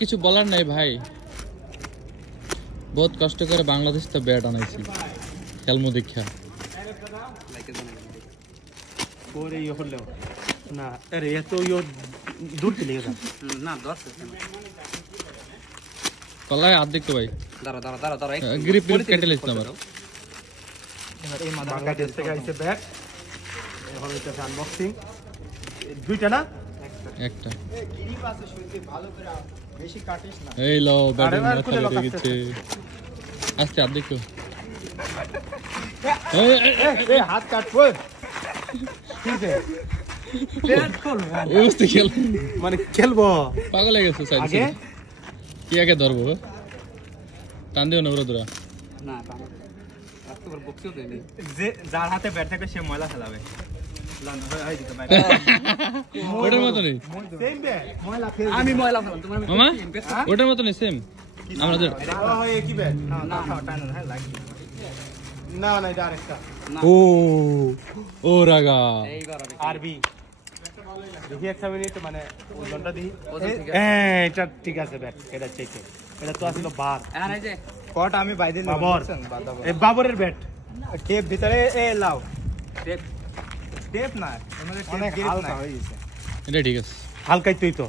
কিছু বলার নাই ভাই, বহুত কষ্ট করে বাংলাদেশ তো ব্যাট আনাইছি খেলমু দেখা। না আরে এত ইও দূর থেকে যা না 10 কলাই আর্ধেক তো ভাই, দাঁড়া গ্রিপ কেটে লিস না আবার। এবার এই বাংলাদেশ থেকে আইছে ব্যাট, এখন এটা আনবক্সিং দুইটা না একটা এই গ্রিপ আছে শুইতে ভালো করে বেশি কাটিস না। এই লো ব্যাটের আরে মাথা খুলে লেগে গেছে, আস্তে আর্ধেক তো। এই হাত কাট কই ঠিক আছে ব্যাট খোল এই উস্তে খেল মানে খেলবো পাগল হয়ে গেছে সাইড আগে কি আগে ধরবো টান দিও না ওরা ধরা না আজকে বল বক্সিও দেনি যে যার হাতে ব্যাট থাকবে সে ময়লা ফেলাবে। ওটার মতো নেই সেম ব্যাট ময়লা ফেল আমি ময়লা ফেলাম তোমার মামা, ওটার মতো নেই সেম আমাদের। হয় কি ব্যাট না টানো হ্যাঁ লাগি না না এটা আরেকটা ও ও রাগা এইবার আমি আরবি দেখি একটা মিনিট মানে ওজনটা দিই ওজন ঠিক আছে। হ্যাঁ এটা ঠিক আছে ব্যাট এটা ঠিক আছে, এটা তো আসলে বার এখন এই যে কট আমি বাইরে নেব বাবর বুঝছেন বাদাবো এই বাবরের ব্যাট টেপ ভিতরে এ লাও টেপ টেপ না আমাদের টেপ অনেক গ্রিপ হালকা না হয়ে গেছে এটা ঠিক আছে। হালকাই তুই তো